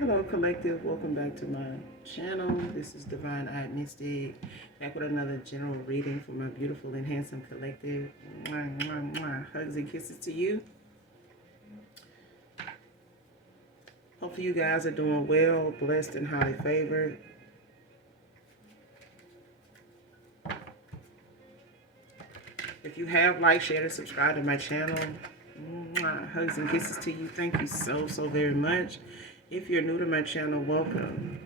Hello, collective. Welcome back to my channel. This is Divine Eyed Mystic, back with another general reading for my beautiful and handsome collective. Mwah, mwah, mwah. Hugs and kisses to you. Hopefully, you guys are doing well, blessed, and highly favored. If you have liked, shared, and subscribed to my channel, mwah, hugs and kisses to you. Thank you so very much. If you're new to my channel, welcome.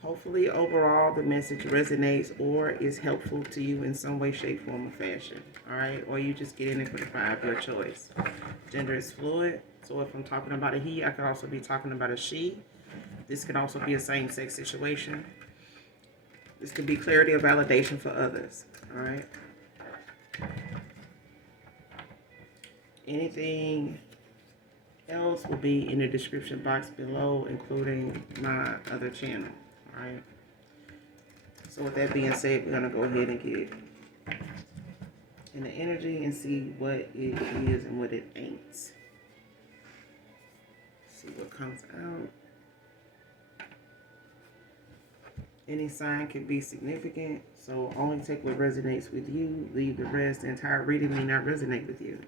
Hopefully, overall, the message resonates or is helpful to you in some way, shape, form, or fashion. All right? Or you just get in it for the vibe, your choice. Gender is fluid. So if I'm talking about a he, I could also be talking about a she. This could also be a same-sex situation. This could be clarity or validation for others. All right? Anything else will be in the description box below, including my other channel. All right. So with that being said, we're gonna go ahead and get in the energy and see what it is and what it ain't. See what comes out. Any sign can be significant, so only take what resonates with you. Leave the rest. The entire reading may not resonate with you.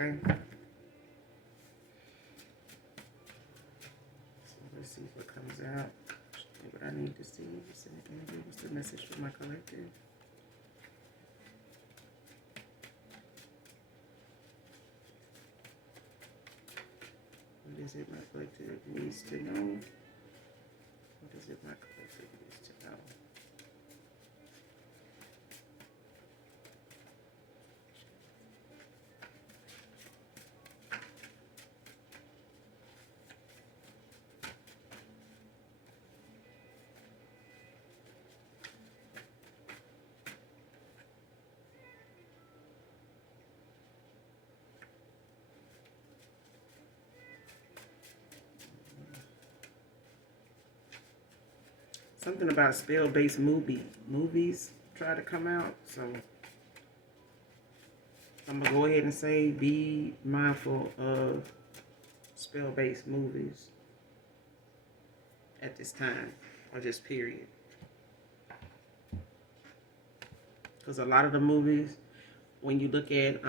Okay. So let's see what comes out. What I need to see. What's the message for my collective? What is it my collective needs to know? What is it my collective needs to know? Something about spell-based movies try to come out, so I'm gonna go ahead and say be mindful of spell-based movies at this time, or just period. Because a lot of the movies, when you look at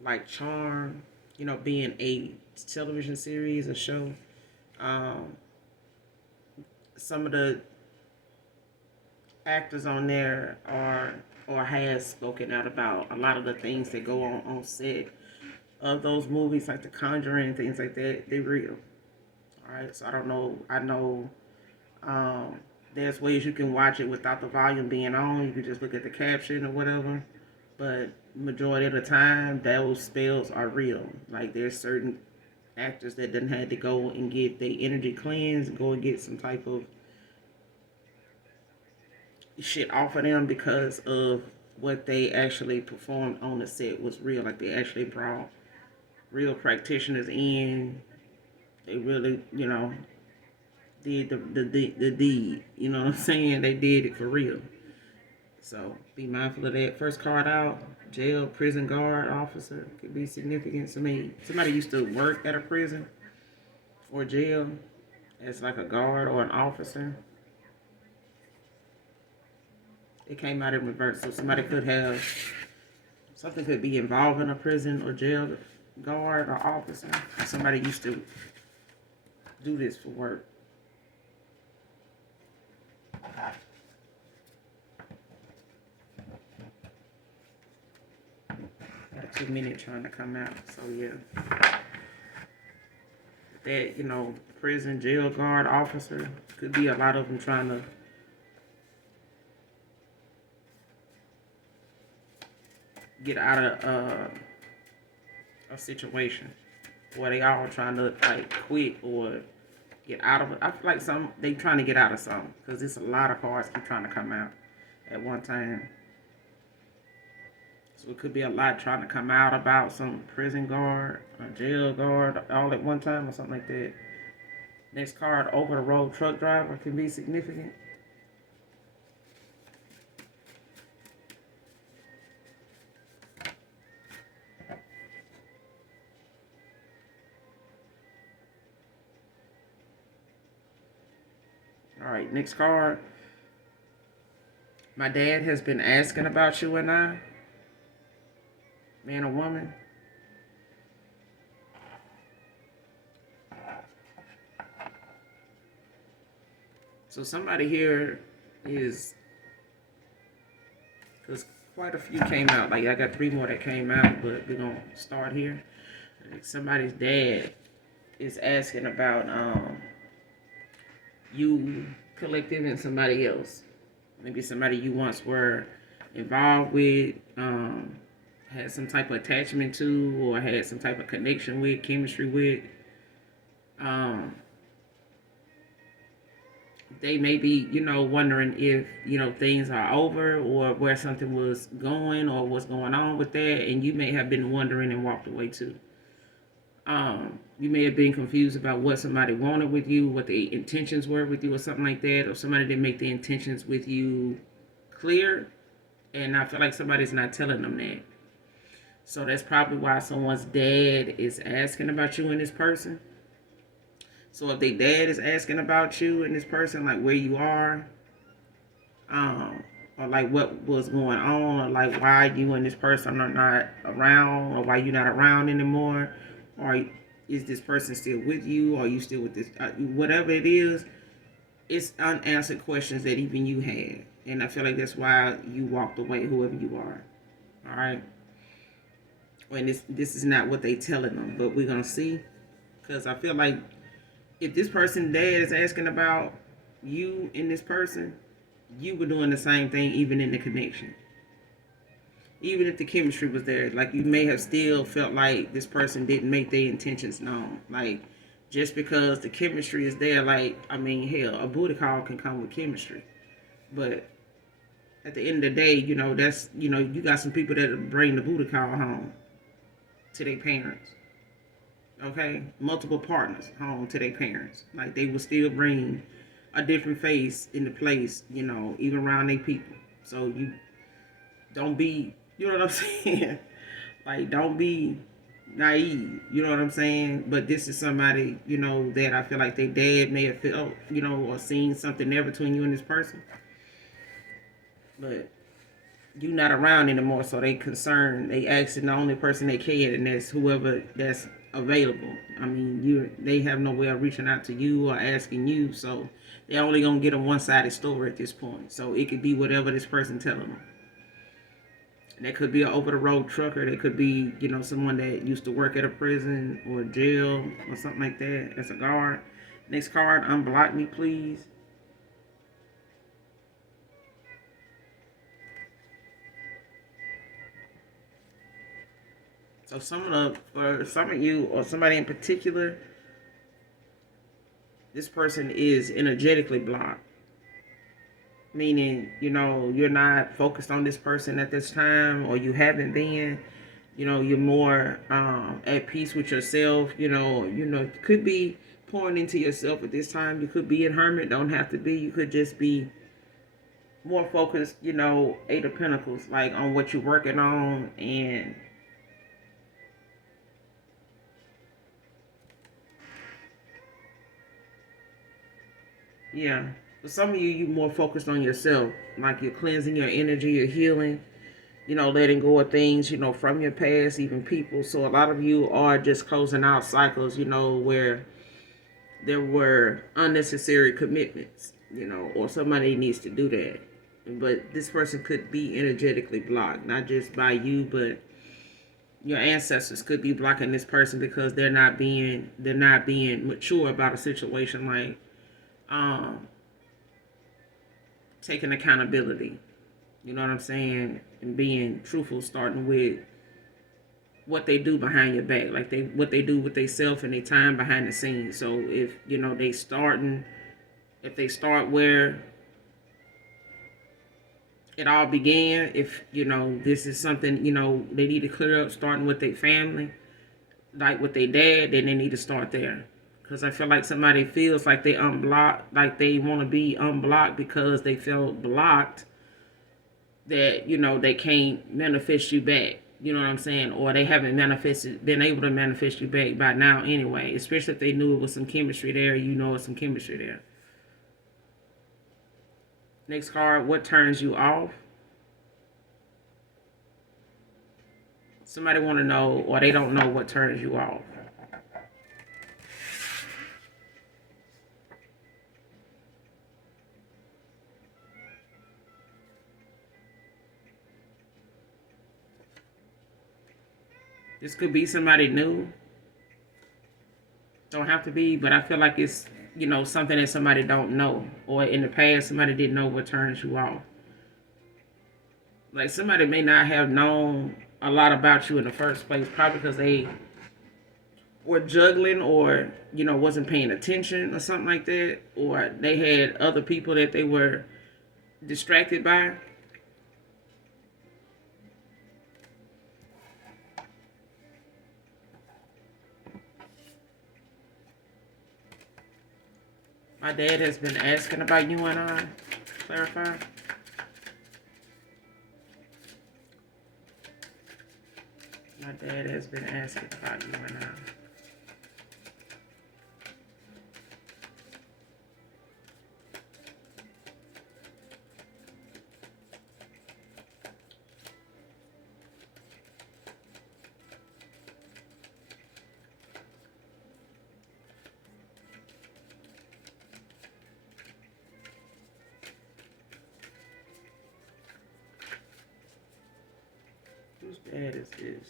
like Charm, you know, being a television series, a show, some of the actors on there are or has spoken out about a lot of the things that go on set of those movies, like The Conjuring and things like that. They're real. All right, so I don't know. I know there's ways you can watch it without the volume being on. You can just look at the caption or whatever. But majority of the time, those spells are real. Like there's certain actors that done had to go and get their energy cleansed, go and get some type of shit off of them because of what they actually performed on the set was real. Like they actually brought real practitioners in. They really, you know, did the deed. You know what I'm saying? They did it for real. So be mindful of that. First card out, jail, prison guard officer could be significant. Somebody used to work at a prison or jail as like a guard or an officer. It came out in reverse. So somebody could have, something could be involved in a prison or jail guard or officer. Somebody used to do this for work. Got 2 minutes trying to come out. So yeah. That, you know, prison, jail guard, officer, could be a lot of them trying to get out of a situation where they all trying to like quit or get out of it. I feel like they trying to get out of something because it's a lot of cards keep trying to come out at one time. So it could be a lot trying to come out about some prison guard, a jail guard, all at one time or something like that. Next card, over the road truck driver, can be significant. right, next card. My dad has been asking about you and I. Man or woman. So somebody here is, because quite a few came out. Like I got 3 more that came out, but we're gonna start here. Like somebody's dad is asking about you collective and somebody else. Maybe somebody you once were involved with, had some type of attachment to, or had some type of connection with, chemistry with. They may be, wondering if, things are over or where something was going or what's going on with that. And you may have been wondering and walked away too. You may have been confused about what somebody wanted with you, what the intentions were with you or something like that. Or somebody didn't make the intentions with you clear. And I feel like somebody's not telling them that. So that's probably why someone's dad is asking about you and this person. So if their dad is asking about you and this person, like where you are, or like what was going on, or like why you and this person are not around, or why you're not around anymore, or is this person still with you, or are you still with this, whatever it is, it's unanswered questions that even you had. And I feel like that's why you walked away, whoever you are. All right. And this is not what they telling them, but we're gonna see, because I feel like if this person's dad is asking about you and this person, you were doing the same thing even in the connection. Even if the chemistry was there, like you may have still felt like this person didn't make their intentions known. Like just because the chemistry is there, like, I mean, hell, a booty call can come with chemistry. But at the end of the day, that's, you got some people that bring the booty call home to their parents. Okay, multiple partners home to their parents. Like they will still bring a different face in the place, even around their people. So you don't be, you know what I'm saying? Like don't be naive, you know what I'm saying? But this is somebody, that I feel like their dad may have felt, or seen something there between you and this person. But you not around anymore, so they concerned. They asking the only person they can, and that's whoever that's available. I mean, they have no way of reaching out to you or asking you, so they're only gonna get a one-sided story at this point. So it could be whatever this person telling them. And that could be an over-the-road trucker. That could be, someone that used to work at a prison or jail or something like that as a guard. Next card, unblock me, please. So for some of you or somebody in particular, this person is energetically blocked. Meaning, you're not focused on this person at this time, or you haven't been. You're more at peace with yourself. Could be pouring into yourself at this time. You could be in hermit, don't have to be. You could just be more focused, 8 of Pentacles, like on what you're working on. And yeah, for some of you more focused on yourself, like you're cleansing your energy, you're healing, letting go of things, from your past, even people. So a lot of you are just closing out cycles, where there were unnecessary commitments, or somebody needs to do that. But this person could be energetically blocked, not just by you, but your ancestors could be blocking this person because they're not being mature about a situation, like taking accountability. You know what I'm saying? And being truthful, starting with what they do behind your back, like what they do with themselves and their time behind the scenes. So if if they start where it all began, if this is something they need to clear up, starting with their family, like with their dad, then they need to start there. Because I feel like somebody feels like they unblocked, like they want to be unblocked because they felt blocked, that they can't manifest you back. You know what I'm saying? Or they haven't been able to manifest you back by now anyway. Especially if they knew it was some chemistry there. It's some chemistry there. Next card, what turns you off? Somebody want to know, or they don't know what turns you off. This could be somebody new. Don't have to be, but I feel like it's, something that somebody don't know. Or in the past, somebody didn't know what turns you off. Like somebody may not have known a lot about you in the first place, probably because they were juggling or, wasn't paying attention or something like that. Or they had other people that they were distracted by. My dad has been asking about you and I. Clarify. My dad has been asking about you and I. Whose dad is this?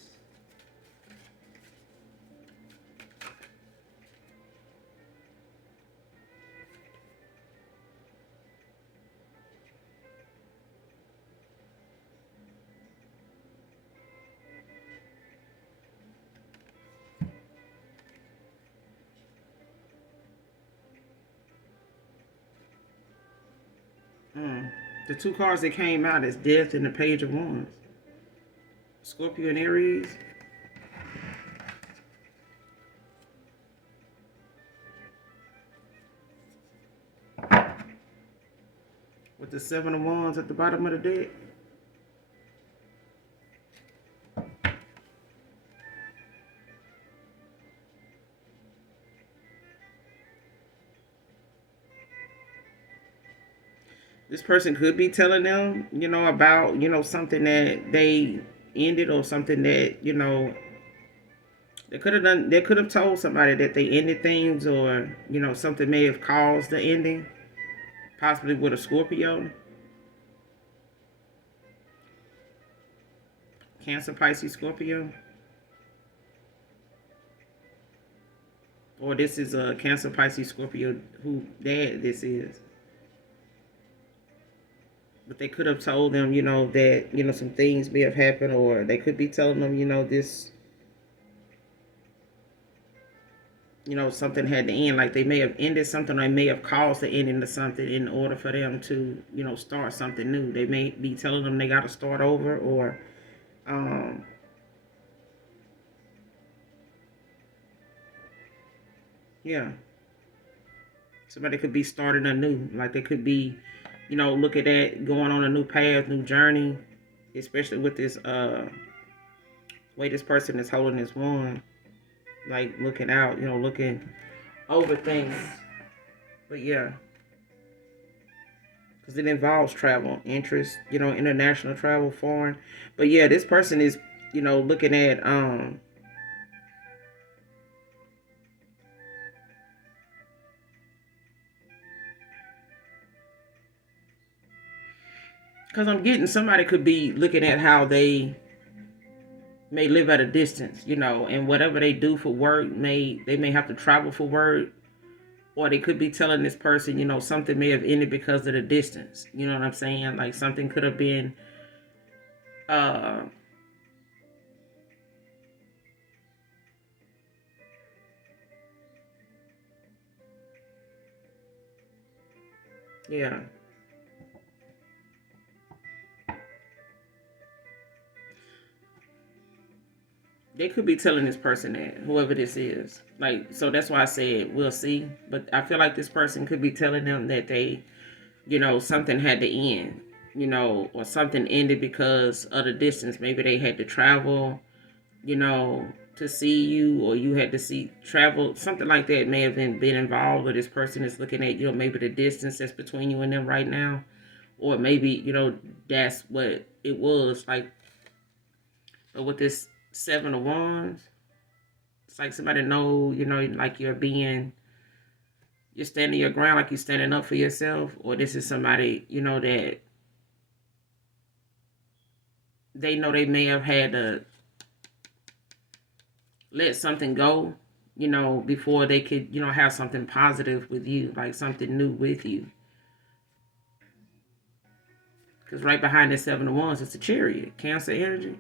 The two cards that came out is Death and the Page of Wands. Scorpio and Aries. With the Seven of Wands at the bottom of the deck. This person could be telling them, about, something that they ended or something that, they could have done. They could have told somebody that they ended things or, something may have caused the ending, possibly with a Scorpio. Cancer, Pisces, Scorpio. Or this is a Cancer, Pisces, Scorpio who dad this is. But they could have told them, that, some things may have happened, or they could be telling them, this, something had to end. Like they may have ended something, or they may have caused the ending to something in order for them to, start something new. They may be telling them they got to start over, or, yeah. Somebody could be starting anew. Like they could be, looking at going on a new path, new journey, especially with this way this person is holding this wand, like looking out, looking over things. But yeah, because it involves travel, interest, international travel, foreign. But yeah, this person is, looking at because I'm getting somebody could be looking at how they may live at a distance, and whatever they do for work they may have to travel for work, or they could be telling this person, something may have ended because of the distance. You know what I'm saying? Like something could have been, uh, yeah. They could be telling this person that, whoever this is. Like, so that's why I said we'll see. But I feel like this person could be telling them that they, something had to end, or something ended because of the distance. Maybe they had to travel, to see you, or you had to travel. Something like that may have been involved, or this person is looking at, maybe the distance that's between you and them right now, or maybe, that's what it was. Like, but with this 7 of Wands, it's like somebody know, like you're standing your ground, like you're standing up for yourself, or this is somebody, that they know they may have had to let something go, before they could, have something positive with you, like something new with you. Because right behind that 7 of Wands is the Chariot, Cancer energy.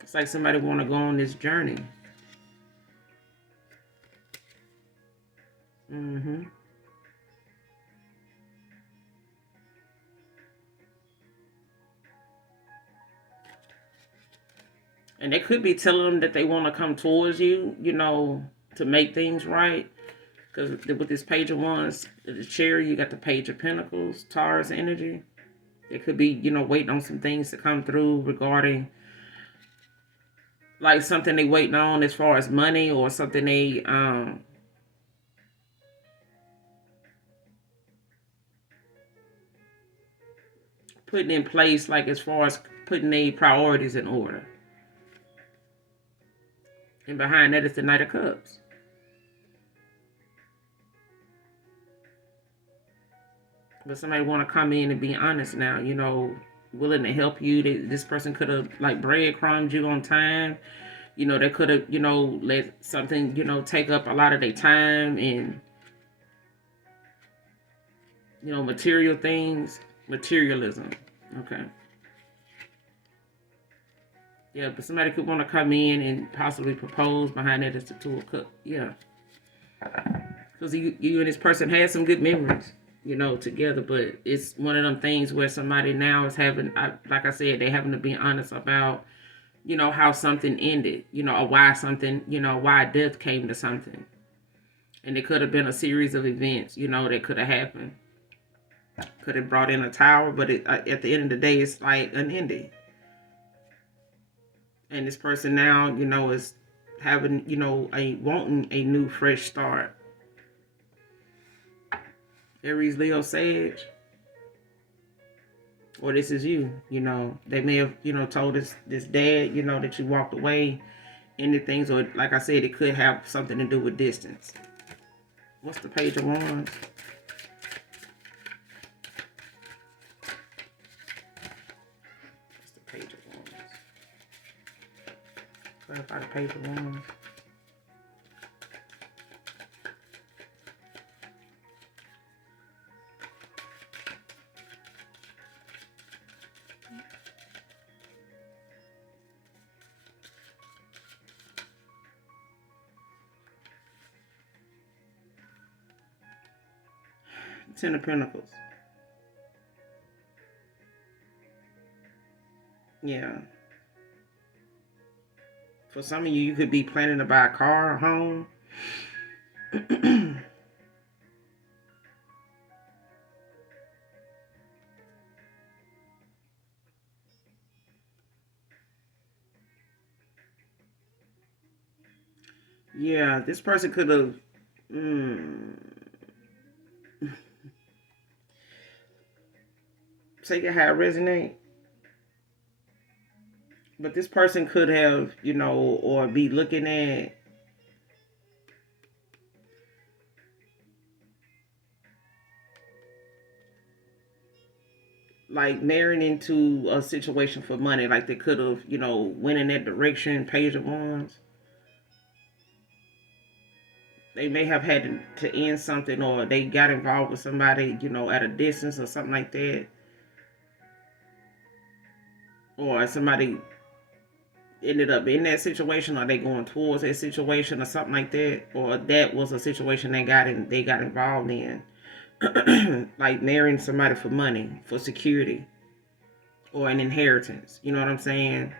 It's like somebody want to go on this journey. Mm-hmm. And they could be telling them that they want to come towards you, to make things right. Because with this Page of Wands, the Chariot, you got the Page of Pentacles, Taurus energy. They could be, waiting on some things to come through regarding, like, something they waiting on as far as money, or something they putting in place, like as far as putting their priorities in order. And behind that is the Knight of Cups. But somebody want to come in and be honest now, willing to help you. This person could have, like, breadcrumbed you on time. They could have, let something, take up a lot of their time and, material things, materialism. Okay. Yeah, but somebody could want to come in and possibly propose. Behind that is the Two of Cups. Yeah. Because you and this person had some good memories, together. But it's one of them things where somebody now is having, like I said, they having to be honest about, how something ended, or why something, why death came to something. And it could have been a series of events, that could have happened. Could have brought in a tower, but at the end of the day, it's like an ending. And this person now, is having, wanting a new, fresh start. Aries, Leo, Sage. Or this is you, They may have, told this dad, that you walked away into things. Or, like I said, it could have something to do with distance. What's the Page of Wands? What's the Page of Wands? Clarify the Page of Wands. Ten of Pentacles. Yeah. For some of you, you could be planning to buy a car or home. Yeah, this person could have... Take it how it resonate. But this person could have, or be looking at, like, marrying into a situation for money. Like, they could have, went in that direction. Page of Wands. They may have had to end something, or they got involved with somebody, at a distance or something like that. Or somebody ended up in that situation, or they going towards that situation or something like that. Or that was a situation they got involved in. Like marrying somebody for money, for security, or an inheritance. You know what I'm saying?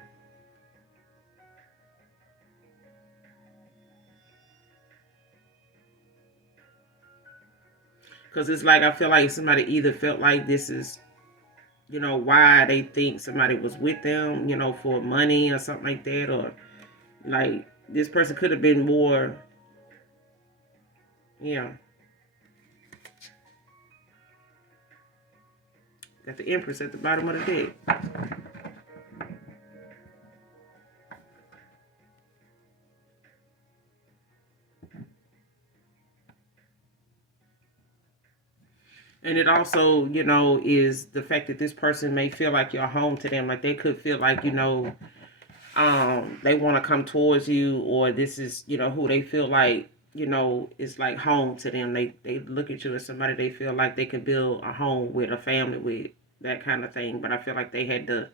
Because it's like, I feel like somebody either felt like this is, why they think somebody was with them, for money or something like that. Or, like, this person could have been more Yeah. Got the Empress at the bottom of the deck. And it also, is the fact that this person may feel like you're home to them. Like they could feel like, they want to come towards you, or this is, who they feel like, is like home to them. They look at you as somebody they feel like they can build a home with, a family with, that kind of thing. But I feel like they had to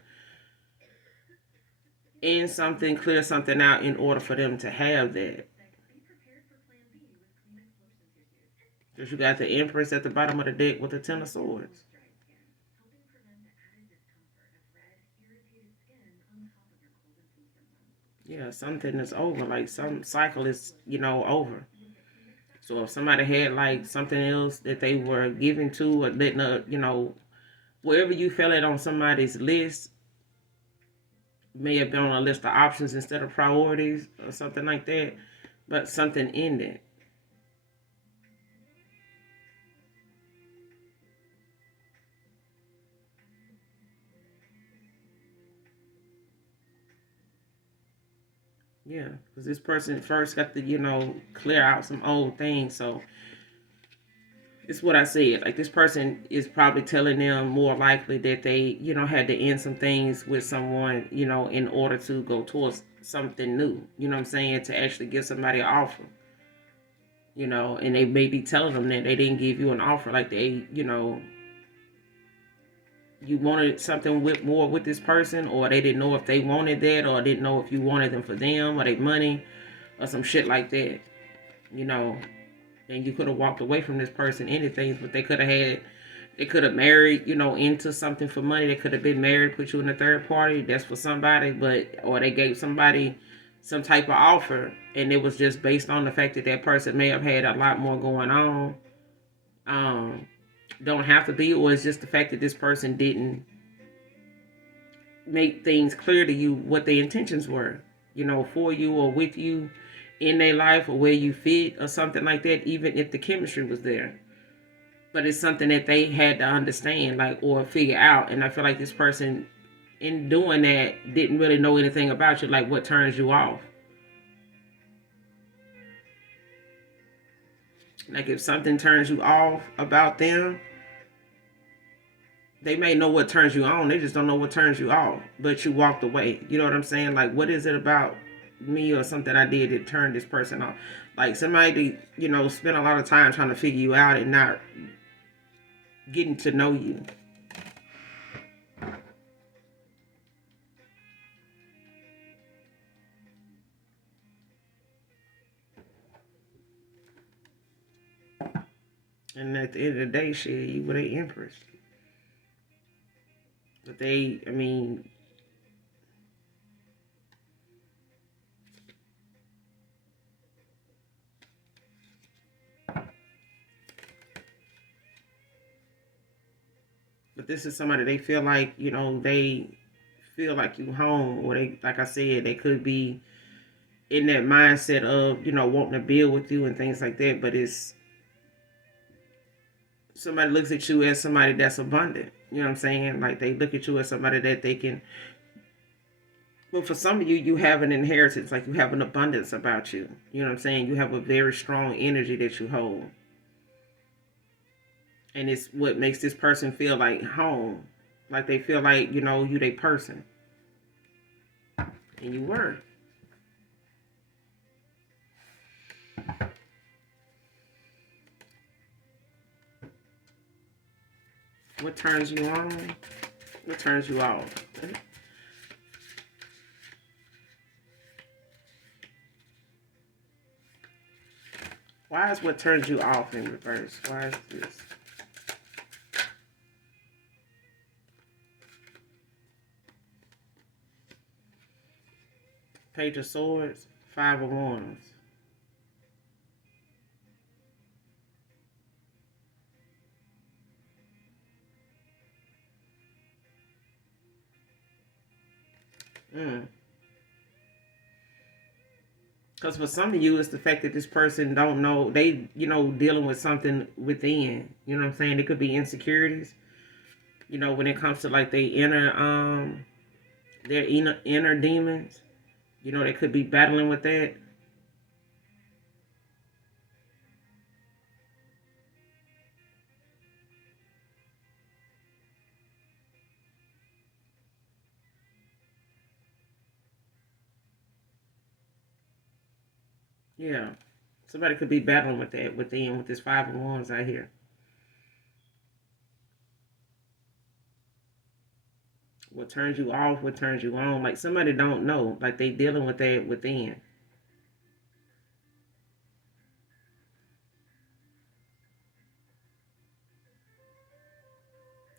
end something, clear something out in order for them to have that. Because you got the Empress at the bottom of the deck with the Ten of Swords. Yeah, something is over. Like some cycle is, over. So if somebody had like something else that they were giving to, or letting wherever you fell it on somebody's list, may have been on a list of options instead of priorities or something like that, but something ended. Yeah, because this person first got to, clear out some old things. So it's what I said. Like this person is probably telling them more likely that they, had to end some things with someone, in order to go towards something new. You know what I'm saying? To actually give somebody an offer. And they may be telling them that they didn't give you an offer. Like they, you wanted something with more with this person, or they didn't know if they wanted that, or didn't know if you wanted them for them or their money or some shit like that. You know, and you could have walked away from this person, anything, but they could have married, into something for money. They could have been married, put you in a third party. That's for somebody, or they gave somebody some type of offer, and it was just based on the fact that that person may have had a lot more going on. Um, don't have to be, or it's just the fact that this person didn't make things clear to you what their intentions were, for you or with you in their life, or where you fit or something like that, even if the chemistry was there. But it's something that they had to understand, like, or figure out. And I feel like this person, in doing that, didn't really know anything about you, like what turns you off. Like if something turns you off about them, they may know what turns you on. They just don't know what turns you off. But you walked away. You know what I'm saying? Like, what is it about me or something I did that turned this person off? Like somebody, spent a lot of time trying to figure you out and not getting to know you. And at the end of the day, shit, you were the empress. But they, I mean, but this is somebody they feel like, they feel like you home, or they, like I said, they could be in that mindset of, wanting to build with you and things like that. But it's somebody looks at you as somebody that's abundant. You know what I'm saying? Like they look at you as somebody that they can. But for some of you, you have an inheritance, like you have an abundance about you. You know what I'm saying? You have a very strong energy that you hold. And it's what makes this person feel like home. Like they feel like, you they person. And you were. What turns you on? What turns you off? Why is what turns you off in reverse? Why is this? Page of Swords, Five of Wands. Mm. Because for some of you, it's the fact that this person don't know, they, dealing with something within. You know what I'm saying? It could be insecurities. When it comes to like their inner demons. They could be battling with that. Yeah. Somebody could be battling with that within with this Five of Wands out here. What turns you off, what turns you on. Like somebody don't know. Like they dealing with that within.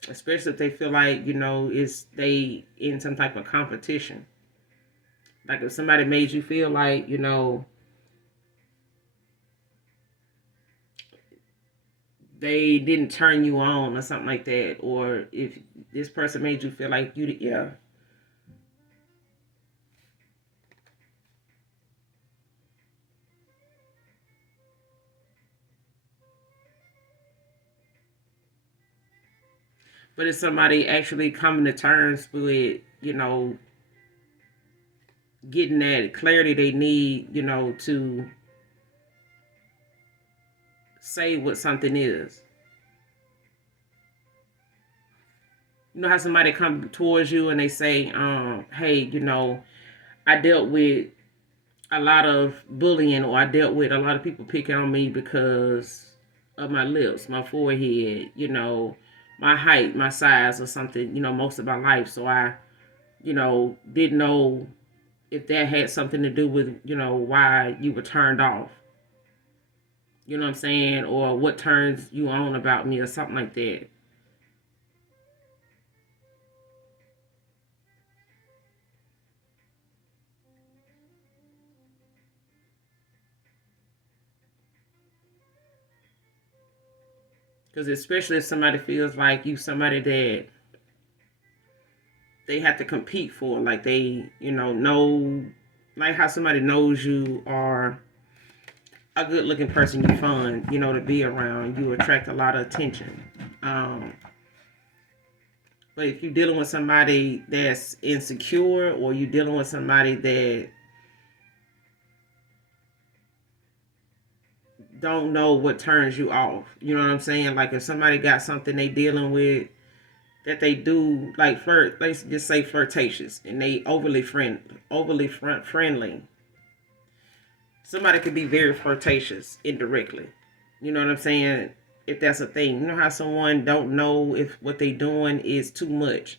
Especially if they feel like, it's they in some type of competition. Like if somebody made you feel like, they didn't turn you on or something like that. Or if this person made you feel like yeah. But it's somebody actually coming to terms with, getting that clarity they need, to say what something is. You know how somebody come towards you and they say, hey, I dealt with a lot of bullying, or I dealt with a lot of people picking on me because of my lips, my forehead, my height, my size, or something, most of my life. So I, didn't know if that had something to do with, why you were turned off. You know what I'm saying? Or what turns you on about me or something like that. Because especially if somebody feels like you somebody that they have to compete for, like they, know, like how somebody knows you are a good looking person, you fun, to be around, you attract a lot of attention. Um, but if you're dealing with somebody that's insecure, or you're dealing with somebody that don't know what turns you off, you know what I'm saying? Like if somebody got something they dealing with that they do, like flirt, let's just say flirtatious, and they friendly. Somebody could be very flirtatious indirectly. You know what I'm saying? If that's a thing. You know how someone don't know if what they doing is too much.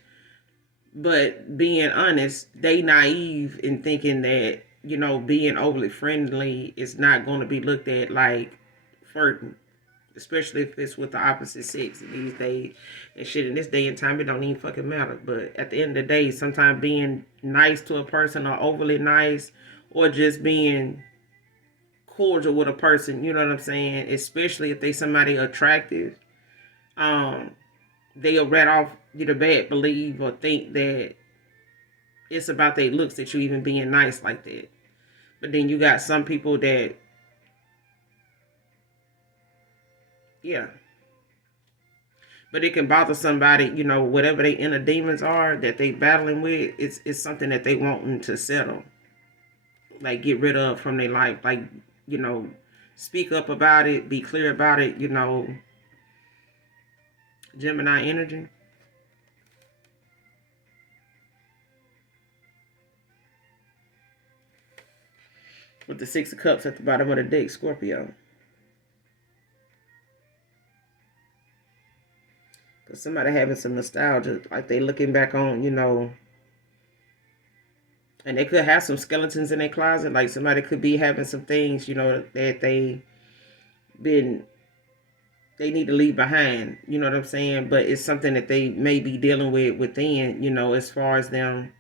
But being honest, they naive in thinking that, being overly friendly is not going to be looked at like flirting. Especially if it's with the opposite sex these days. And shit, in this day and time, it don't even fucking matter. But at the end of the day, sometimes being nice to a person, or overly nice, or just being cordial with a person, you know what I'm saying? Especially if they somebody attractive, um, they'll rat off you the bad believe or think that it's about their looks that you even being nice like that. But then you got some people that, yeah. But it can bother somebody, whatever they inner demons are that they battling with, it's something that they wanting to settle. Like get rid of from their life. Like, you know, speak up about it, be clear about it, Gemini energy. With the Six of Cups at the bottom of the deck, Scorpio. Because somebody having some nostalgia, like they looking back on, and they could have some skeletons in their closet. Like somebody could be having some things, that been they need to leave behind. You know what I'm saying? But it's something that they may be dealing with within, as far as them,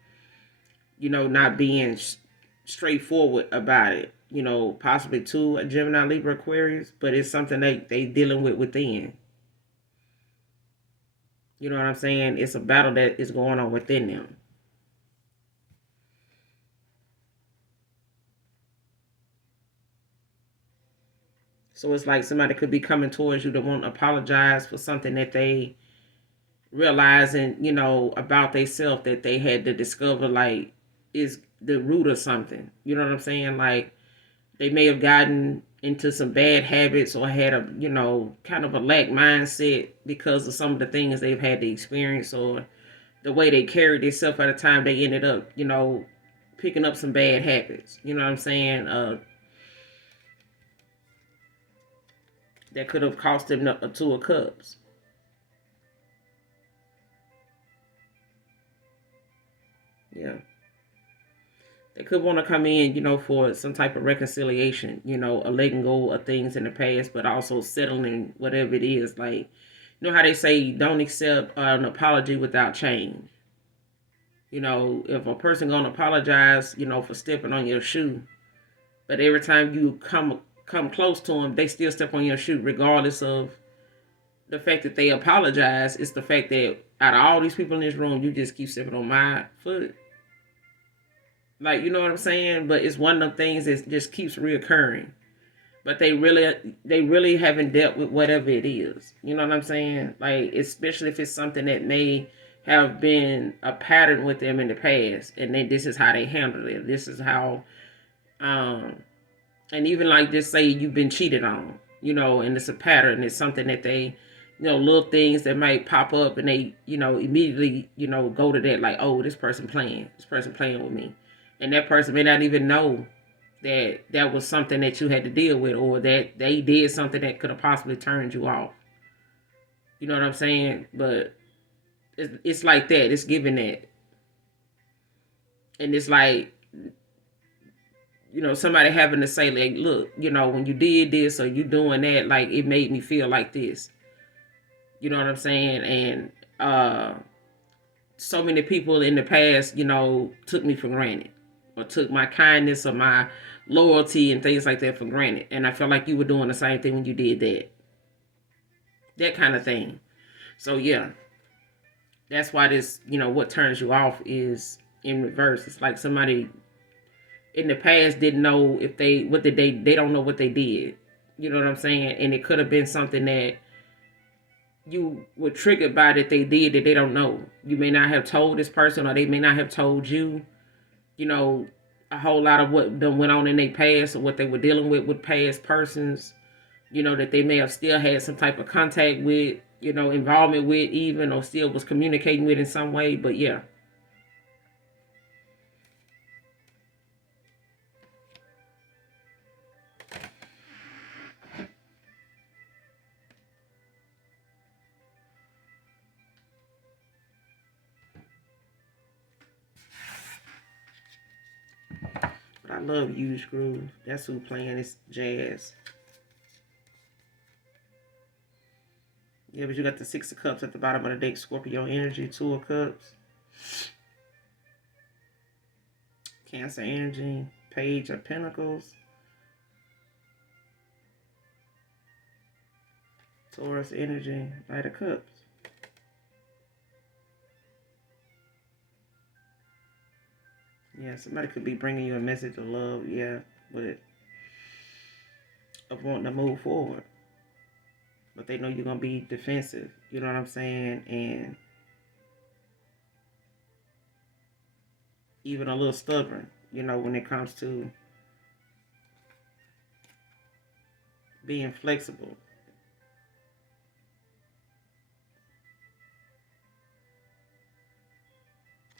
not being straightforward about it. Possibly to a Gemini, Libra, Aquarius, but it's something they dealing with within. You know what I'm saying? It's a battle that is going on within them. So it's like somebody could be coming towards you to want to apologize for something that they realizing, about themselves that they had to discover, like, is the root of something. You know what I'm saying? Like, they may have gotten into some bad habits or had a, kind of a lack mindset because of some of the things they've had to experience, or the way they carried themselves at the time they ended up, picking up some bad habits. You know what I'm saying? That could have cost them a two of cups. Yeah. They could want to come in, for some type of reconciliation, a letting go of things in the past, but also settling whatever it is. Like, how they say don't accept an apology without change. If a person gonna apologize, for stepping on your shoe, but every time you come close to them, they still step on your shoe, regardless of the fact that they apologize. It's the fact that out of all these people in this room, you just keep stepping on my foot. Like, you know what I'm saying? But it's one of the things that just keeps reoccurring. But they really haven't dealt with whatever it is. You know what I'm saying? Like, especially if it's something that may have been a pattern with them in the past, and then this is how they handle it. This is how, and even like just say you've been cheated on, and it's a pattern. It's something that they, little things that might pop up, and they, immediately, go to that, like, oh, this person playing with me, and that person may not even know that was something that you had to deal with, or that they did something that could have possibly turned you off. You know what I'm saying? But it's like that. It's given that. And it's like, somebody having to say, like, look, when you did this or you doing that, like, it made me feel like this. You know what I'm saying? And so many people in the past, took me for granted, or took my kindness or my loyalty and things like that for granted. And I felt like you were doing the same thing when you did that. That kind of thing. So yeah, that's why this, what turns you off is in reverse. It's like somebody in the past didn't know if they don't know what they did. You know what I'm saying? And it could have been something that you were triggered by that they did that they don't know. You may not have told this person, or they may not have told you, a whole lot of what done went on in their past, or what they were dealing with past persons, that they may have still had some type of contact with, involvement with even, or still was communicating with in some way. But yeah. But I love Huge Groove. That's who playing this jazz. Yeah, but you got the Six of Cups at the bottom of the deck. Scorpio energy, Two of Cups. Cancer energy, Page of Pentacles. Taurus energy, Knight of Cups. Yeah, somebody could be bringing you a message of love, yeah, but of wanting to move forward. But they know you're going to be defensive, you know what I'm saying? And even a little stubborn, when it comes to being flexible.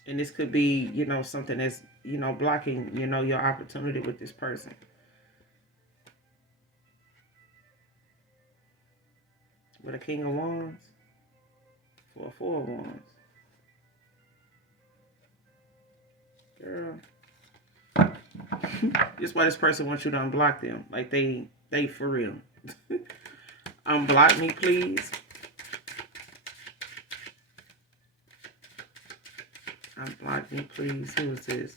And this could be, something that's, blocking, your opportunity with this person. With a King of Wands for a Four of Wands. Girl. This is why this person wants you to unblock them. Like they for real. Unblock me, please. Unblock me, please. Who is this?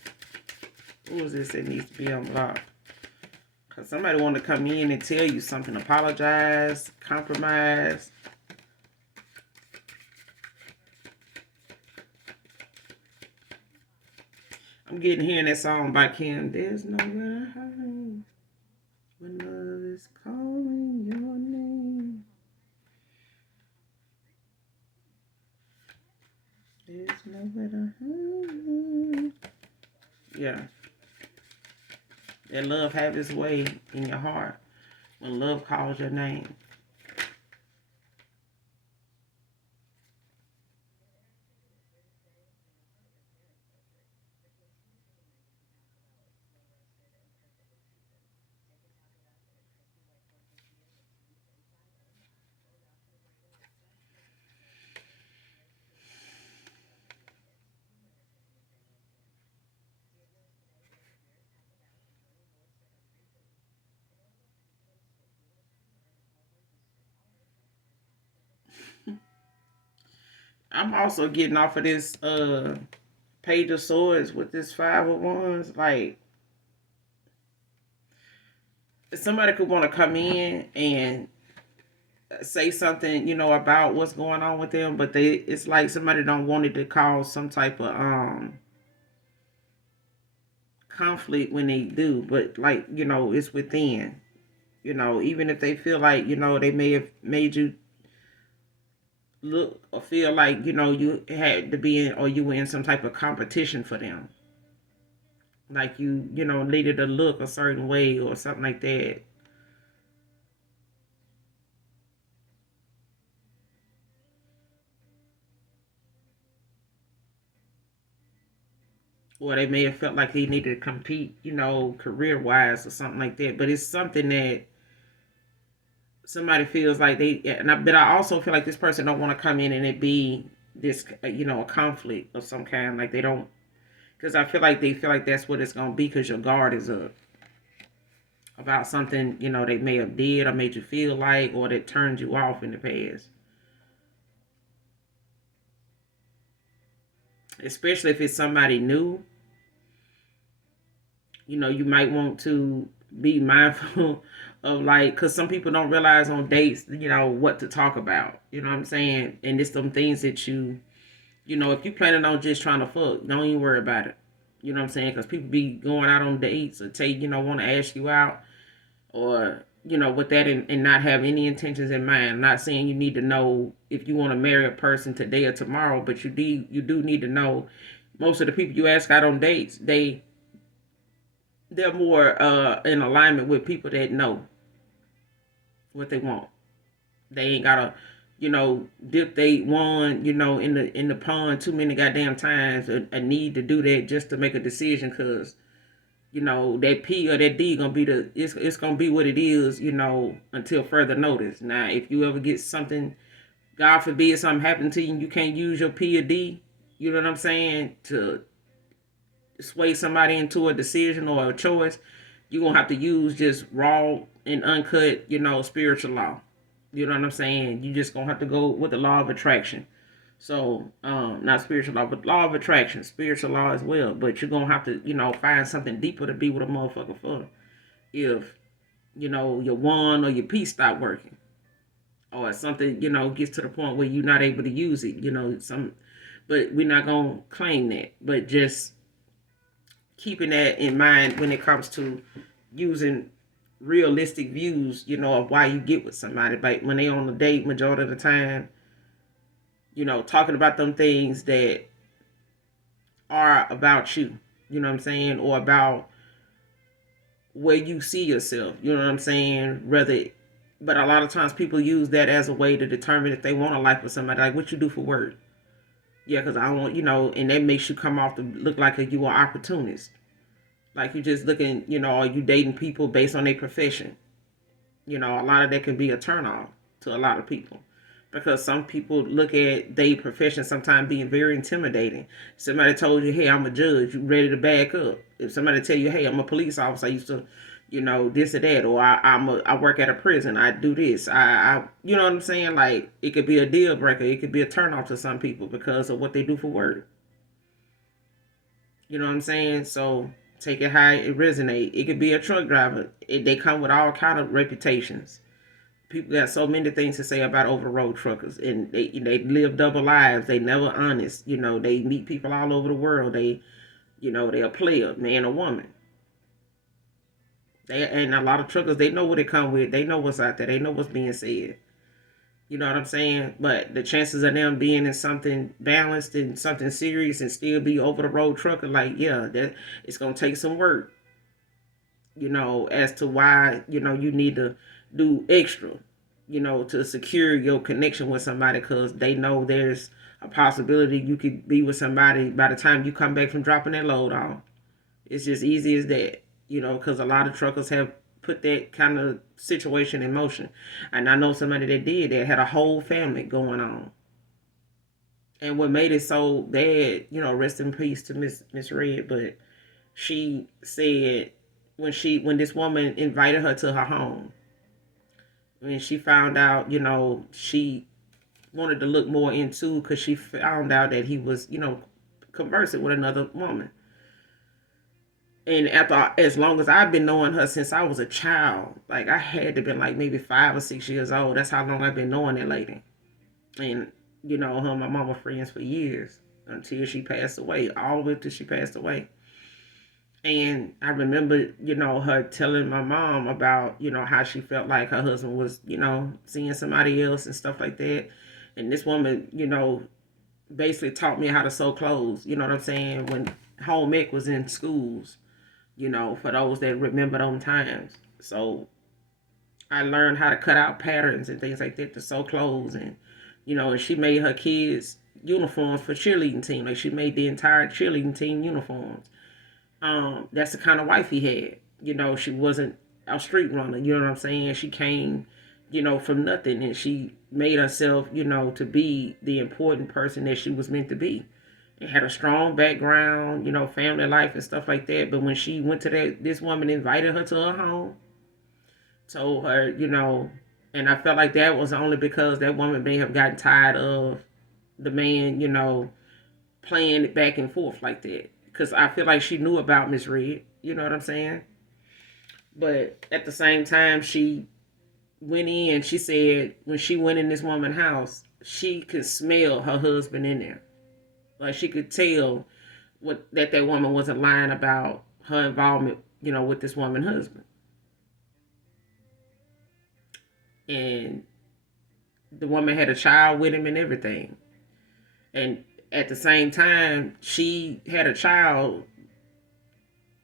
Who is this that needs to be unblocked? Because somebody want to come in and tell you something. Apologize. Compromise. I'm hearing that song by Kim. There's nowhere to hide when love is calling There's no better. Yeah. That love have its way in your heart when love calls your name. I'm also getting off of this Page of Swords with this Five of Wands. Like, somebody could want to come in and say something, about what's going on with them, but it's like somebody don't want it to cause some type of conflict when they do, but like, it's within. Even if they feel like, they may have made you look or feel like, you had to be in or you were in some type of competition for them. Like you needed to look a certain way or something like that. Or they may have felt like they needed to compete, career wise or something like that. But it's something that somebody feels like but I also feel like this person don't want to come in and it be this, a conflict of some kind. Like they don't, because I feel like they feel like that's what it's gonna be because your guard is up about something, they may have did or made you feel like, or that turned you off in the past. Especially if it's somebody new, you might want to be mindful of, like, because some people don't realize on dates, what to talk about. You know what I'm saying? And it's some things that if you planning on just trying to fuck, don't even worry about it. You know what I'm saying? Because people be going out on dates or want to ask you out, or with that, and not have any intentions in mind. I'm not saying you need to know if you want to marry a person today or tomorrow, but you do need to know most of the people you ask out on dates, they're more in alignment with people that know what they want. They ain't gotta, dip they one, in the pond too many goddamn times. A need to do that just to make a decision, because that P or that D gonna be it's gonna be what it is, until further notice. Now, if you ever get something, God forbid, something happen to you, and you can't use your P or D, you know what I'm saying, to sway somebody into a decision or a choice, you're gonna have to use just raw and uncut, spiritual law. You know what I'm saying? You just gonna have to go with the law of attraction. So, not spiritual law, but law of attraction, spiritual law as well. But you're gonna have to, find something deeper to be with a motherfucker for. If, your one or your piece stop working, or something, gets to the point where you're not able to use it, but we're not gonna claim that. But just keeping that in mind when it comes to using realistic views, of why you get with somebody. Like when they on a date, majority of the time, talking about them things that are about you, you know what I'm saying, or about where you see yourself, you know what I'm saying, rather. But a lot of times people use that as a way to determine if they want a life with somebody, like what you do for work. Yeah, because I want, and that makes you come off to look like you are opportunist. Like you just looking, are you dating people based on their profession? A lot of that can be a turnoff to a lot of people, because some people look at their profession sometimes being very intimidating. Somebody told you, hey, I'm a judge, you ready to back up. If somebody tell you, hey, I'm a police officer, I used to, this or that, or I work at a prison, I do this, you know what I'm saying? Like, it could be a deal breaker, it could be a turnoff to some people because of what they do for work. You know what I'm saying? So take it how it resonate. It could be a truck driver. They come with all kind of reputations. People got so many things to say about over road truckers, and they live double lives. They never honest. They meet people all over the world. They a player, man or woman. And a lot of truckers, they know what they come with. They know what's out there. They know what's being said. You know what I'm saying? But the chances of them being in something balanced and something serious and still be over the road trucker, like, yeah, that it's gonna take some work, as to why, you need to do extra, to secure your connection with somebody, because they know there's a possibility you could be with somebody by the time you come back from dropping that load off. It's just easy as that, because a lot of truckers have put that kind of situation in motion. And I know somebody that did that, had a whole family going on. And what made it so bad, rest in peace to Miss Red, but she said when this woman invited her to her home, when she found out, she wanted to look more into, because she found out that he was, conversing with another woman. And after, as long as I've been knowing her since I was a child, like I had to been like maybe 5 or 6 years old. That's how long I've been knowing that lady. And her and my mama friends for years, until she passed away, all the way till she passed away. And I remember, her telling my mom about, how she felt like her husband was, seeing somebody else and stuff like that. And this woman, basically taught me how to sew clothes. You know what I'm saying? When home ec was in schools, for those that remember those times. So I learned how to cut out patterns and things like that to sew clothes. And she made her kids uniforms for cheerleading team. Like, she made the entire cheerleading team uniforms. That's the kind of wife he had. She wasn't a street runner. You know what I'm saying? She came, from nothing, and she made herself, to be the important person that she was meant to be. And had a strong background, family life and stuff like that. But when she went to this woman invited her to her home, told her, and I felt like that was only because that woman may have gotten tired of the man, playing it back and forth like that. Because I feel like she knew about Miss Red. You know what I'm saying? But at the same time, she went in. She said when she went in this woman's house, she could smell her husband in there. Like, she could tell that woman wasn't lying about her involvement, with this woman's husband. And the woman had a child with him and everything. And at the same time, she had a child.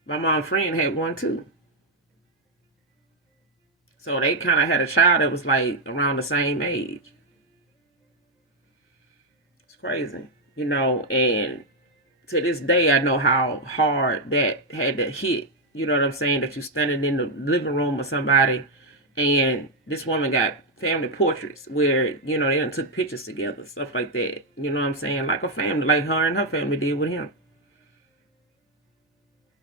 My mom's friend had one too. So they kind of had a child that was like around the same age. It's crazy, and to this day, I know how hard that had to hit. You know what I'm saying? That you standing in the living room with somebody, and this woman got family portraits where, they done took pictures together, stuff like that. You know what I'm saying? Like a family, like her and her family did with him.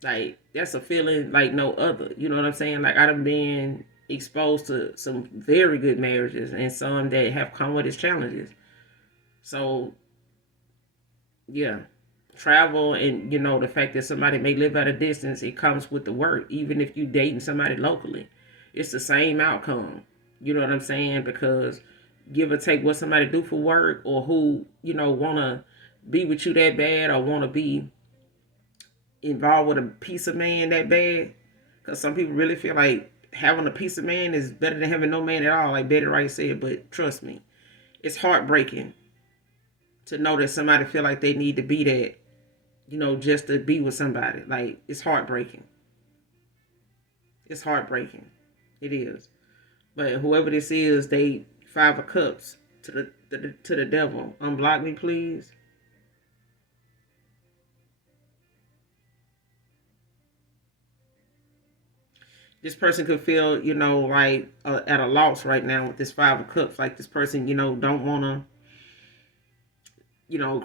Like, that's a feeling like no other. You know what I'm saying? Like, I done been exposed to some very good marriages and some that have come with its challenges. So, yeah. Travel, and the fact that somebody may live at a distance, it comes with the work. Even if you dating somebody locally, it's the same outcome. You know what I'm saying? Because give or take what somebody do for work, or who want to be with you that bad, or want to be involved with a piece of man that bad. Because some people really feel like having a piece of man is better than having no man at all, like Betty Wright said. But trust me, it's heartbreaking to know that somebody feel like they need to be that, just to be with somebody. Like, it's heartbreaking. It's heartbreaking. It is. But whoever this is, they 5 of Cups to the devil. Unblock me, please. This person could feel, like at a loss right now with this 5 of Cups. Like, this person, don't want to,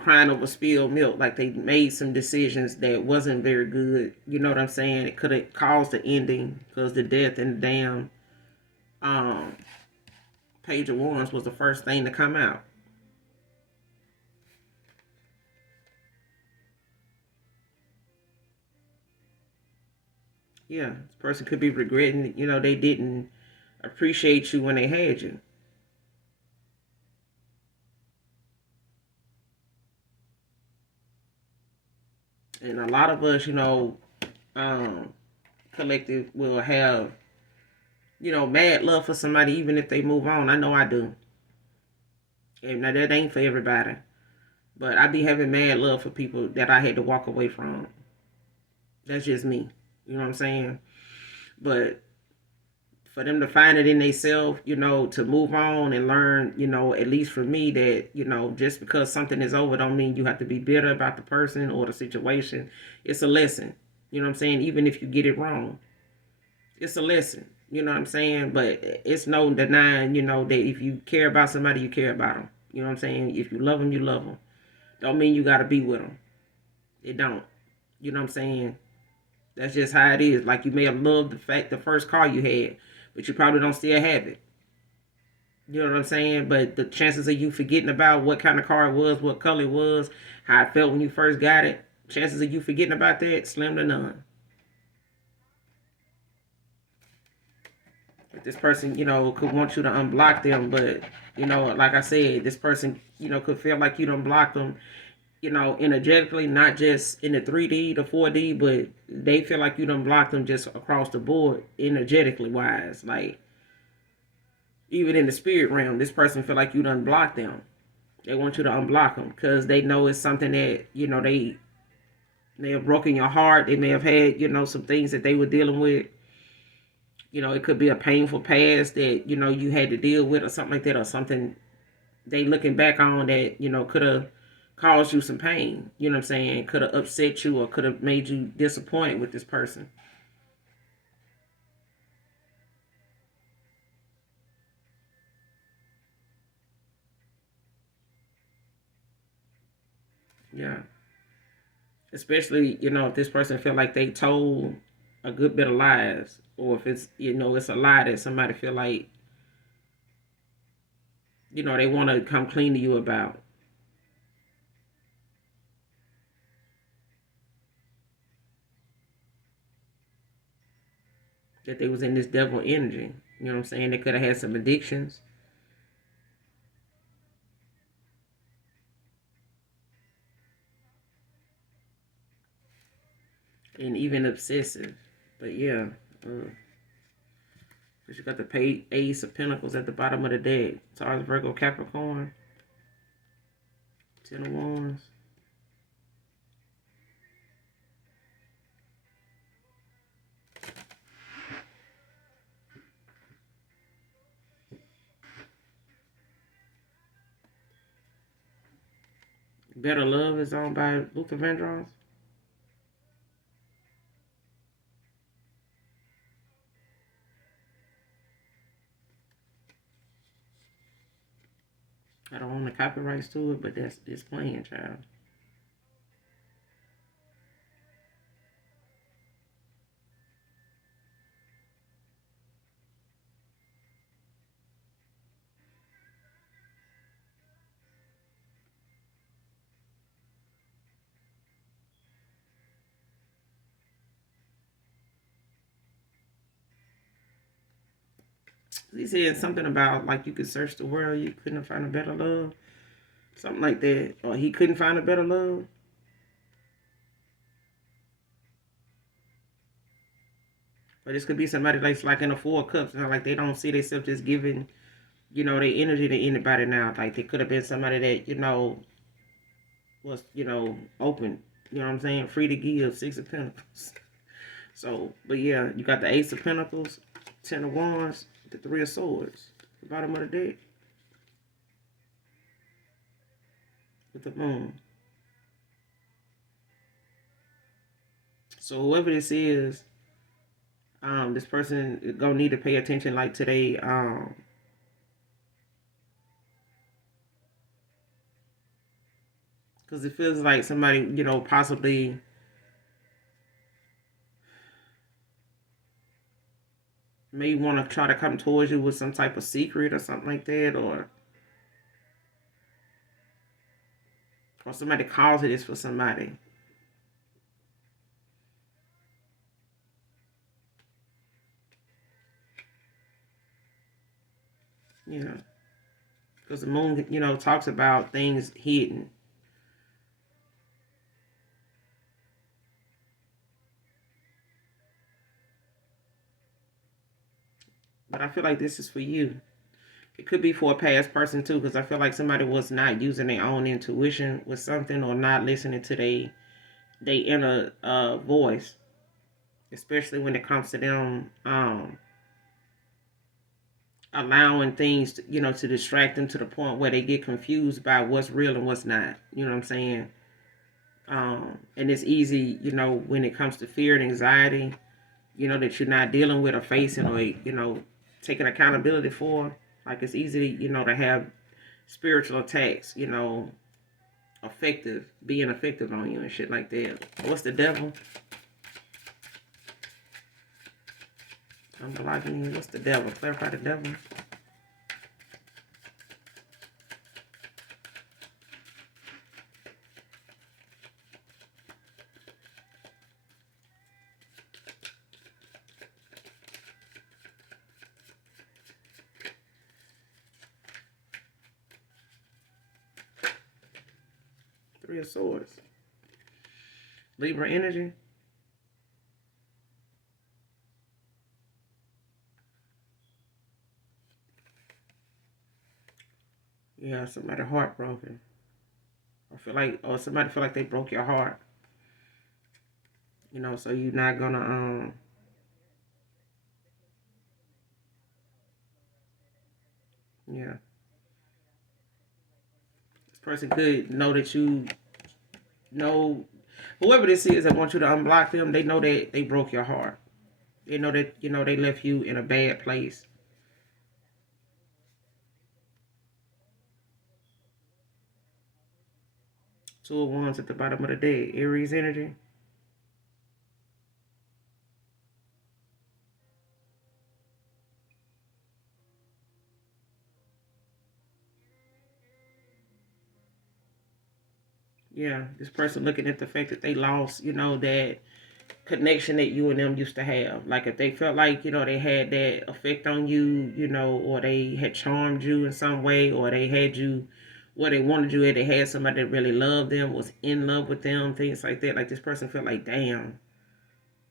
crying over spilled milk. Like, they made some decisions that wasn't very good. You know what I'm saying? It could have caused the ending, because the death and the damn um, Page of Wands was the first thing to come out. Yeah, this person could be regretting, they didn't appreciate you when they had you. And a lot of us, um, collective will have, mad love for somebody even if they move on. I know I do. And now that ain't for everybody. But I be having mad love for people that I had to walk away from. That's just me. You know what I'm saying? But for them to find it in themselves, to move on and learn, at least for me, that, just because something is over don't mean you have to be bitter about the person or the situation. It's a lesson. You know what I'm saying? Even if you get it wrong, it's a lesson. You know what I'm saying? But it's no denying, that if you care about somebody, you care about them. You know what I'm saying? If you love them, you love them. Don't mean you got to be with them. It don't. You know what I'm saying? That's just how it is. Like, you may have loved the first car you had, but you probably don't still have it. You know what I'm saying? But the chances of you forgetting about what kind of car it was, what color it was, how it felt when you first got it, chances of you forgetting about that, slim to none. If this person, could want you to unblock them, but, like I said, this person, could feel like you don't block them, energetically, not just in the 3D, the 4D, but they feel like you done blocked them just across the board, energetically wise. Like, even in the spirit realm, this person feel like you done blocked them. They want you to unblock them because they know it's something that, they may have broken your heart. They may have had, some things that they were dealing with. It could be a painful past that, you had to deal with or something like that, or something they looking back on that, could have caused you some pain. You know what I'm saying? Could have upset you or could have made you disappointed with this person. Yeah. Especially, if this person feel like they told a good bit of lies, or if it's, it's a lie that somebody feel like, they want to come clean to you about. That they was in this devil energy. You know what I'm saying? They could have had some addictions. And even obsessive. But yeah. But you got the Ace of Pentacles at the bottom of the deck. Taurus, Virgo, Capricorn. Ten of Wands. Better Love is owned by Luther Vandross. I don't own the copyrights to it, but that's it's playing, child. He said something about like you could search the world, you couldn't find a better love, something like that, or he couldn't find a better love. But this could be somebody that's like in a Four of Cups, like they don't see themselves just giving, their energy to anybody now. Like they could have been somebody that was open. You know what I'm saying? Free to give. Six of Pentacles. So, but yeah, you got the Ace of Pentacles, Ten of Wands, the Three of Swords, the bottom of the deck with the Moon. So whoever this is, this person is gonna need to pay attention like today. Because it feels like somebody, possibly may want to try to come towards you with some type of secret or something like that, or somebody calls it is for somebody. Yeah, because the Moon, talks about things hidden. But I feel like this is for you. It could be for a past person too, because I feel like somebody was not using their own intuition with something, or not listening to they inner voice, especially when it comes to them allowing things to, to distract them to the point where they get confused by what's real and what's not. You know what I'm saying? And it's easy, when it comes to fear and anxiety, that you're not dealing with or facing, or taking accountability for. Like, it's easy, to have spiritual attacks, being effective on you and shit like that. What's the devil? I'm blocking you. What's the devil? Clarify the devil. Three of Swords. Libra energy. Yeah, somebody heartbroken. Or somebody feel like they broke your heart. So you're not gonna yeah. This person could know that you know, whoever this is that wants you to unblock them, they know that they broke your heart. They know that, they left you in a bad place. Two of Wands at the bottom of the deck. Aries energy. Yeah, this person looking at the fact that they lost, that connection that you and them used to have. Like, if they felt like, they had that effect on you, or they had charmed you in some way, or they had you where they wanted you at, they had somebody that really loved them, was in love with them, things like that. Like, this person felt like, damn,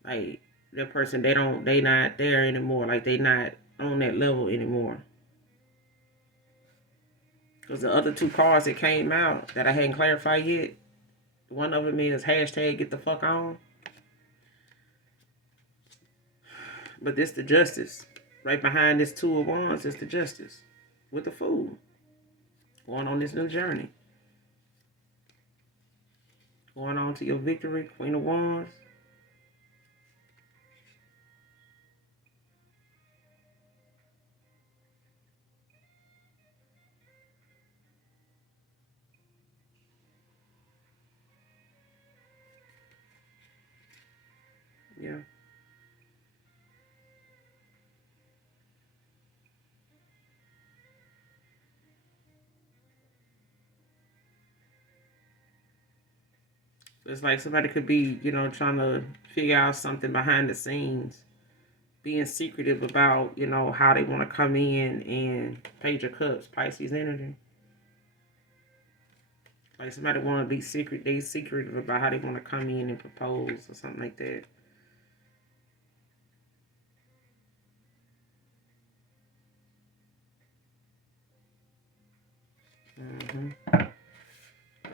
like, that person, they not there anymore. Like, they not on that level anymore. Because the other two cards that came out that I hadn't clarified yet, one of them is hashtag get the fuck on. But this the Justice. Right behind this Two of Wands is the Justice. With the Fool. Going on this new journey. Going on to your victory, Queen of Wands. Yeah. It's like somebody could be, trying to figure out something behind the scenes, being secretive about, how they want to come in. And Page of Cups, Pisces energy. Like, somebody want to be secretive about how they want to come in and propose or something like that.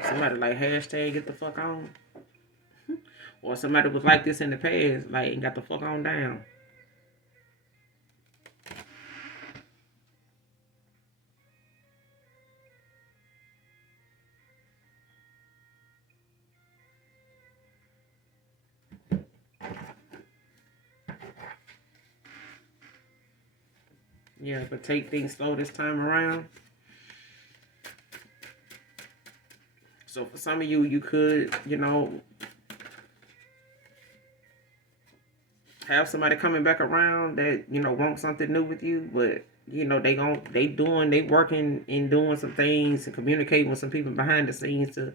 Somebody like hashtag get the fuck on. Or somebody was like this in the past, like, and got the fuck on down. Yeah, but take things slow this time around. So for some of you, you could, have somebody coming back around that, want something new with you, but they working and doing some things and communicating with some people behind the scenes to,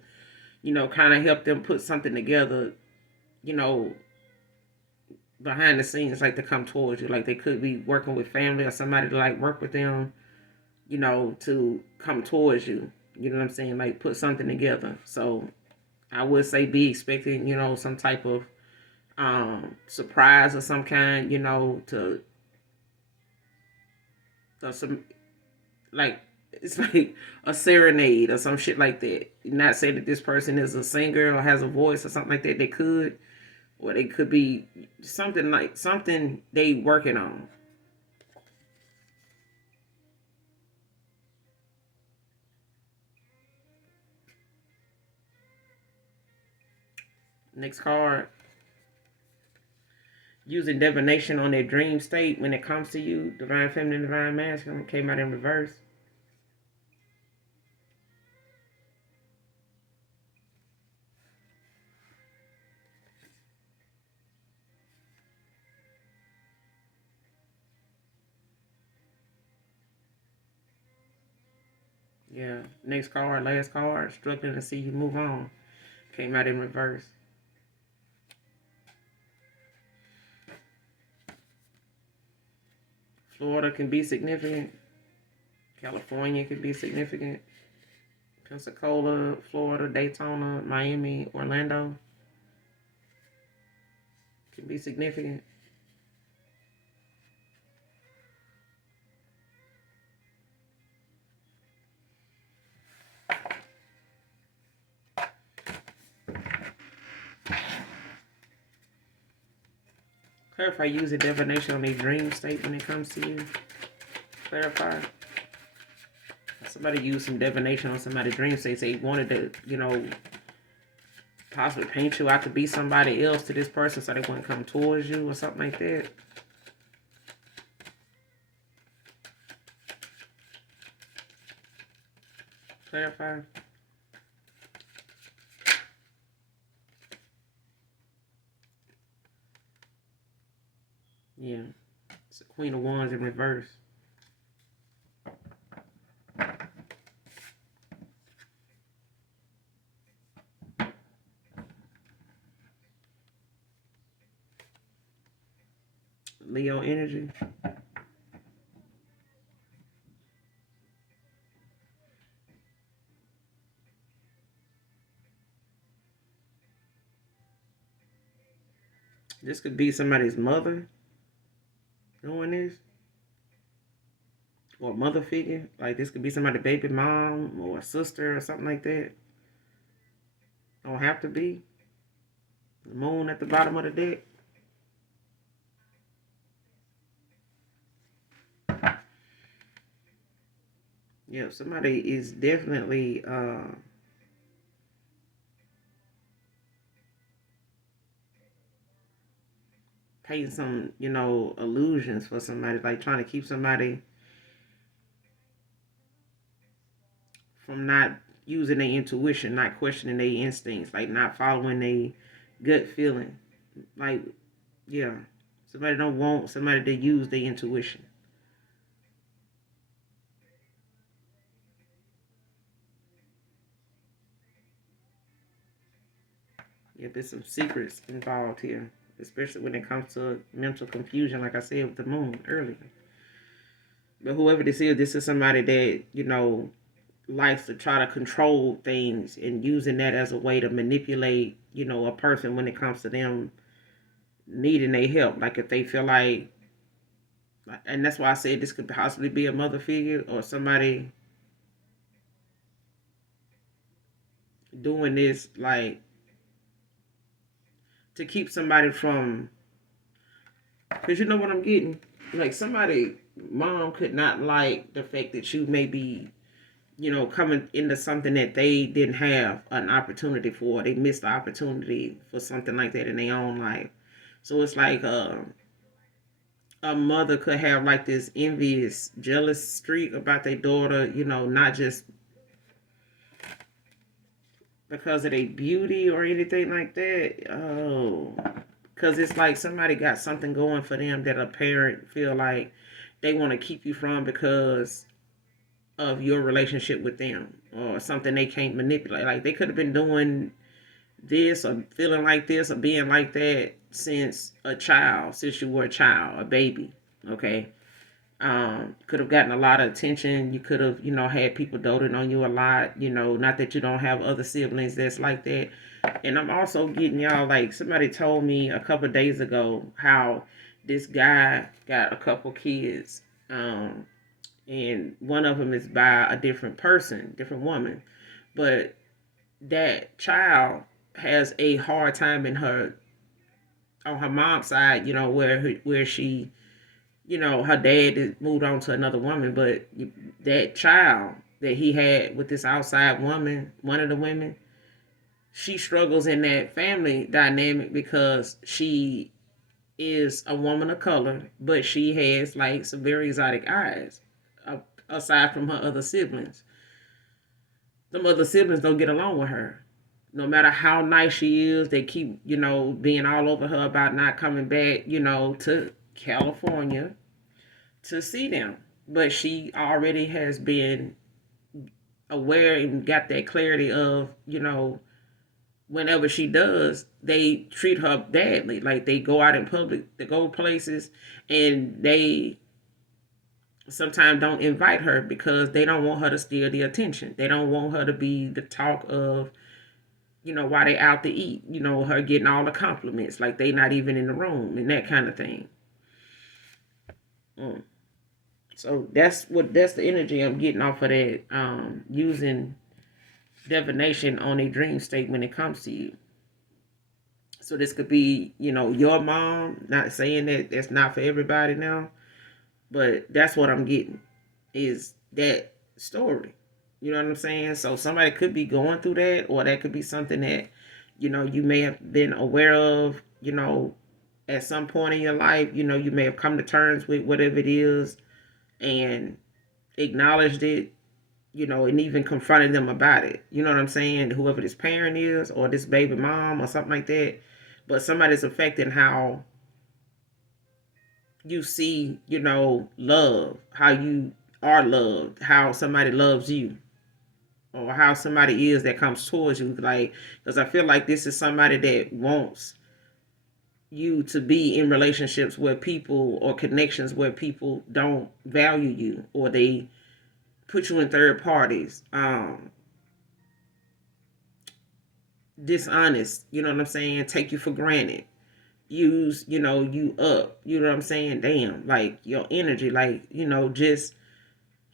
kind of help them put something together, you know, behind the scenes, like, to come towards you. Like, they could be working with family or somebody to, like, work with them, to come towards you. You know what I'm saying? Like, put something together. So I would say be expecting, some type of surprise of some kind, to some like it's like a serenade or some shit like that. Not say that this person is a singer or has a voice or something like that. They could, or they could be something they working on. Next card. Using divination on their dream state when it comes to you. Divine feminine, divine masculine came out in reverse. Yeah. Next card, last card. Struggling to see you move on. Came out in reverse. Florida can be significant. California can be significant. Pensacola, Florida, Daytona, Miami, Orlando can be significant. Clarify using divination on a dream state when it comes to you. Clarify. Somebody used some divination on somebody's dream state. They wanted to, possibly paint you out to be somebody else to this person so they wouldn't come towards you or something like that. Clarify. Yeah. It's the Queen of Wands in reverse. Leo energy. This could be somebody's mother doing this. Or a mother figure. Like this could be somebody's baby mom or a sister or something like that. Don't have to be. The moon at the bottom of the deck. Yeah, somebody is definitely painting some, illusions for somebody, like trying to keep somebody from not using their intuition, not questioning their instincts, like not following their gut feeling. Like, yeah, somebody don't want somebody to use their intuition. Yeah, there's some secrets involved here, especially when it comes to mental confusion, like I said with the moon earlier. But whoever this is somebody that, likes to try to control things and using that as a way to manipulate, a person when it comes to them needing their help. Like if they feel like, and that's why I said this could possibly be a mother figure or somebody doing this, like to keep somebody from, because you know what I'm getting? Like somebody, mom could not like the fact that you may be, coming into something that they didn't have an opportunity for. They missed the opportunity for something like that in their own life. So it's like a mother could have like this envious, jealous streak about their daughter, not just because of their beauty or anything like that. Oh, because it's like somebody got something going for them that a parent feel like they want to keep you from because of your relationship with them or something they can't manipulate. Like they could have been doing this or feeling like this or being like that since a child, since you were a child, a baby. Okay. Could have gotten a lot of attention. You could have, had people doting on you a lot. Not that you don't have other siblings that's like that. And I'm also getting y'all, like somebody told me a couple of days ago how this guy got a couple kids, and one of them is by a different person, different woman. But that child has a hard time in her on her mom's side, where she, her dad moved on to another woman, but that child that he had with this outside woman, one of the women, she struggles in that family dynamic because she is a woman of color, but she has like some very exotic eyes, aside from her other siblings. The other siblings don't get along with her. No matter how nice she is, they keep, being all over her about not coming back, to California to see them. But she already has been aware and got that clarity of, whenever she does, they treat her badly. Like they go out in public, they go places, and they sometimes don't invite her because they don't want her to steal the attention. They don't want her to be the talk of, while they out to eat, her getting all the compliments, like they not even in the room and that kind of thing. So that's the energy I'm getting off of that, using divination on a dream state when it comes to you. So this could be, your mom, not saying that that's not for everybody now, but that's what I'm getting is that story. You know what I'm saying? So somebody could be going through that, or that could be something that, you may have been aware of, at some point in your life. You may have come to terms with whatever it is and acknowledged it, and even confronted them about it. You know what I'm saying? Whoever this parent is, or this baby mom, or something like that. But somebody's affecting how you see, love, how you are loved, how somebody loves you, or how somebody is that comes towards you. Like, because I feel like this is somebody that wants you to be in relationships where people, or connections where people don't value you, or they put you in third parties, dishonest, you know what I'm saying, take you for granted, use, you up, you know what I'm saying, damn, like your energy, like, just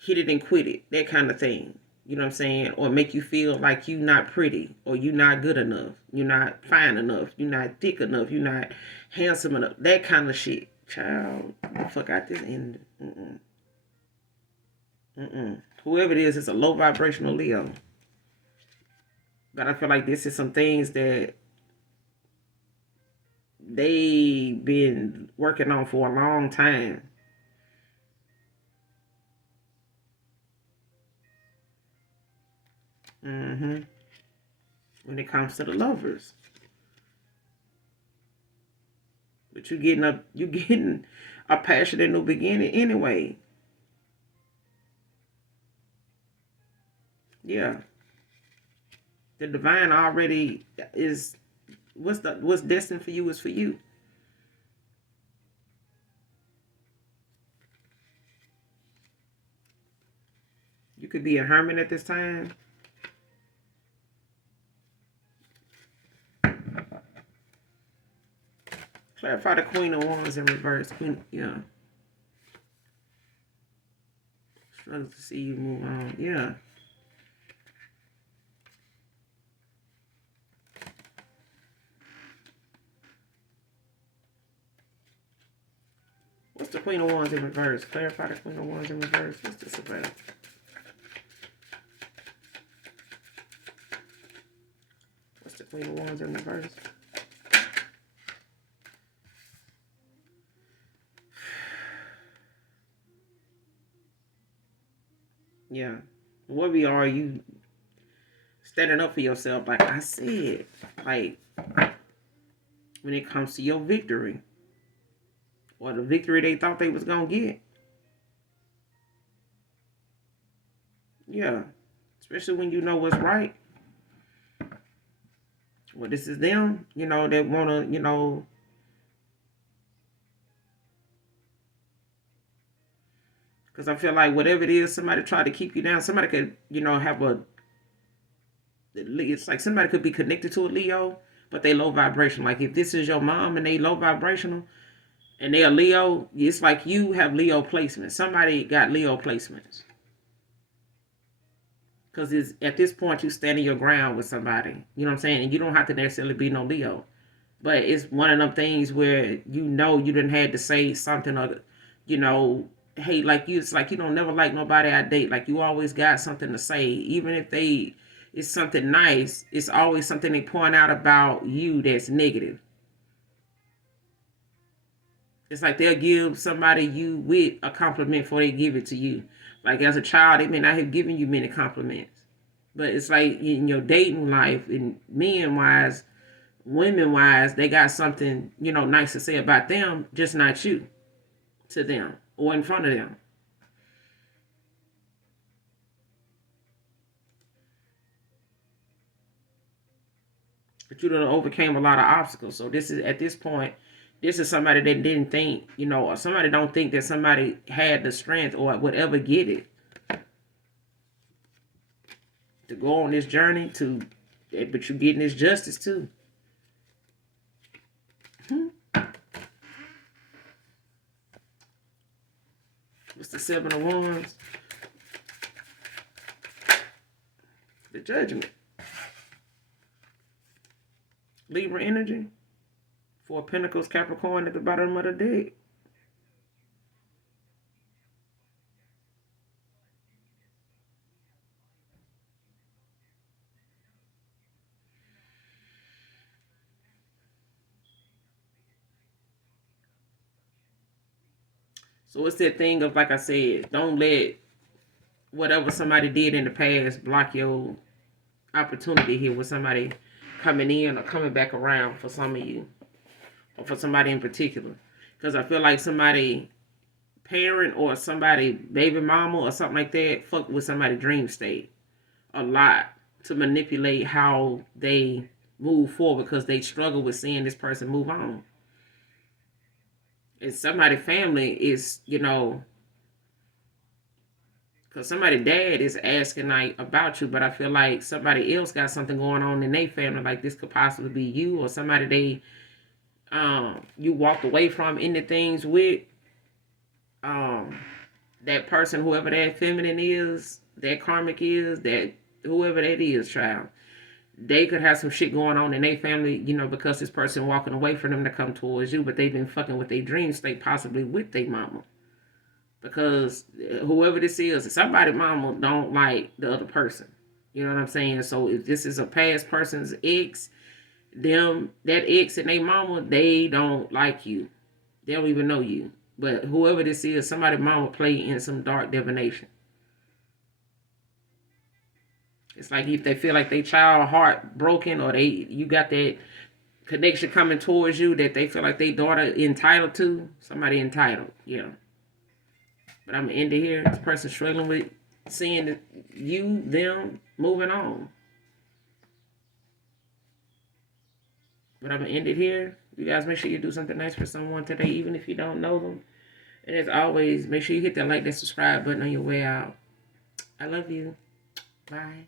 hit it and quit it, that kind of thing. You know what I'm saying? Or make you feel like you not pretty, or you not good enough, you're not fine enough, you're not thick enough, you're not handsome enough, that kind of shit. Child, the fuck out this end. Whoever it is a low vibrational Leo. But I feel like this is some things that they been working on for a long time. When it comes to the lovers. But you getting a passionate new beginning anyway. Yeah. The divine already is what's destined for you is for you. You could be a hermit at this time. Clarify the Queen of Wands in reverse. Queen, yeah. Struggles to see you move on. Yeah. What's the Queen of Wands in reverse? Clarify the Queen of Wands in reverse. What's this about? What's the Queen of Wands in reverse? Yeah. Wherever you are, you standing up for yourself, like I said. Like, when it comes to your victory, or the victory they thought they was going to get. Yeah. Especially when you know what's right. Well, this is them, that want to, because I feel like whatever it is, somebody tried to keep you down. Somebody could, have it's like somebody could be connected to a Leo, but they low vibration. Like if this is your mom and they low vibrational, and they're Leo, it's like you have Leo placements. Somebody got Leo placements. Because it's at this point you standing your ground with somebody. You know what I'm saying? And you don't have to necessarily be no Leo. But it's one of them things where you didn't had to say something or hey, like it's like you don't never like nobody I date. Like you always got something to say. Even if it's something nice, it's always something they point out about you that's negative. It's like they'll give somebody you with a compliment before they give it to you. Like as a child, they may not have given you many compliments. But it's like in your dating life, and men wise, women wise, they got something, nice to say about them, just not you to them or in front of them. But you done overcame a lot of obstacles. So this is at this point, this is somebody that didn't think, or somebody don't think that somebody had the strength or would ever get it to go on this journey but you're getting this justice too. What's the 7 of Wands? The Judgment. Libra energy. 4 Pentacles, Capricorn at the bottom of the deck. So it's that thing of, like I said, don't let whatever somebody did in the past block your opportunity here with somebody coming in or coming back around for some of you. Or for somebody in particular. Because I feel like somebody parent or somebody baby mama or something like that fuck with somebody dream state a lot to manipulate how they move forward because they struggle with seeing this person move on. And somebody family is, because somebody dad is asking like about you, but I feel like somebody else got something going on in their family, like this could possibly be you or somebody you walked away from into things with that person, whoever that feminine is, that karmic is, that whoever that is, child. They could have some shit going on in their family, because this person walking away from them to come towards you, but they've been fucking with their dream state, possibly with their mama. Because whoever this is, somebody mama don't like the other person. You know what I'm saying? So if this is a past person's ex, that ex and their mama, they don't like you. They don't even know you. But whoever this is, somebody mama play in some dark divination. It's like if they feel like their child heart broken or you got that connection coming towards you that they feel like their daughter entitled to, somebody entitled, yeah. But I'm gonna end it here. This person struggling with seeing them moving on. But I'm gonna end it here. You guys make sure you do something nice for someone today, even if you don't know them. And as always, make sure you hit that like, that subscribe button on your way out. I love you. Bye.